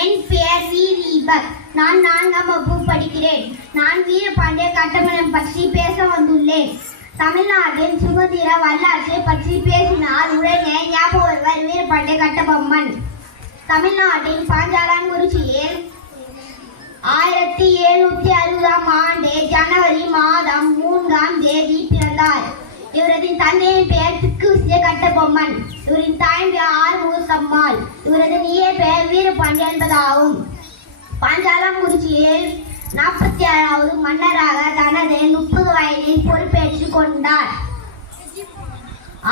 என் பெயர் வி. தீபக். நான் 4ஆம் வகுப்பு படிக்கிறேன். நான் வீரபாண்டிய கட்டபொம்மன் பற்றி பேச வந்துள்ளேன். தமிழ்நாட்டின் சுதந்திர வரலாற்றை பற்றி பேசினால் உடனே ஞாபகம் வருவர் வீரபாண்டிய கட்டபொம்மன். தமிழ்நாட்டின் பாஞ்சாலங்குறிச்சியில் 1760ஆம் ஆண்டு ஜனவரி மாதம் 3ஆம் தேதி பிறந்தார். இவரது தந்தையின் பெயர் திக்கு விஜய கட்டபொம்மன். இவரின் தாயின் பெயர் ஆறுமுகத்தம்மாள். இவரது பெயர் வீரபாண்டி என்பதாகும். பாஞ்சாலங்குறிச்சியில் 46வது மன்னராக தனது 30 வயதில் பொறுப்பேற்றுக் கொண்டார்.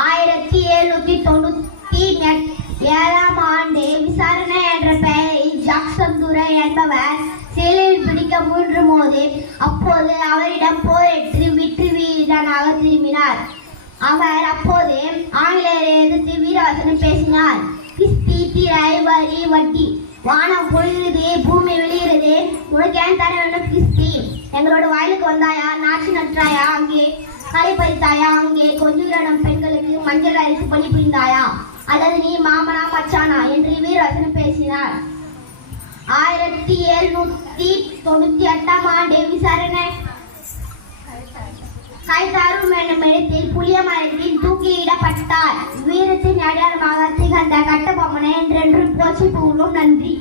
1797ஆம் ஆண்டு விசாரணை என்ற பெயரில் ஜாக்சன் துரை என்பவர் சிறையில் பிடிக்க முயன்ற போது அப்போது அவரிடம் போரிட்டு வெற்றி வீரனாக திரும்பினார். அவர் அப்போது ஆங்கிலேயரை எதிர்த்து வீரவசனம் பேசினார். கிஸ்தி, திரை, வரி, வட்டி, வானம் பொழுது பூமி வெளியிறது, உனக்கு ஏன் தர வேண்டும் கிஸ்தி? எங்களோட வயலுக்கு வந்தாயா? நாட்டு நற்றாயா? அங்கே களை பறித்தாயா? அங்கே கொஞ்சம் பெண்களுக்கு மஞ்சள் அரிசி பணி புரிந்தாயா? அல்லது நீ மாமனா மச்சானா என்று வீரவசனம் பேசினார். 1798ஆம் ஆண்டு விசாரணை கைதாரும் என்னும் இடத்தில் புளிய மரத்தில் தூக்கிலிடப்பட்டார். வீரத்தின் அடையாளமாக திகழ்ந்த கட்டபொம்மனை என்றென்றும் போற்றி புகழும். நன்றி.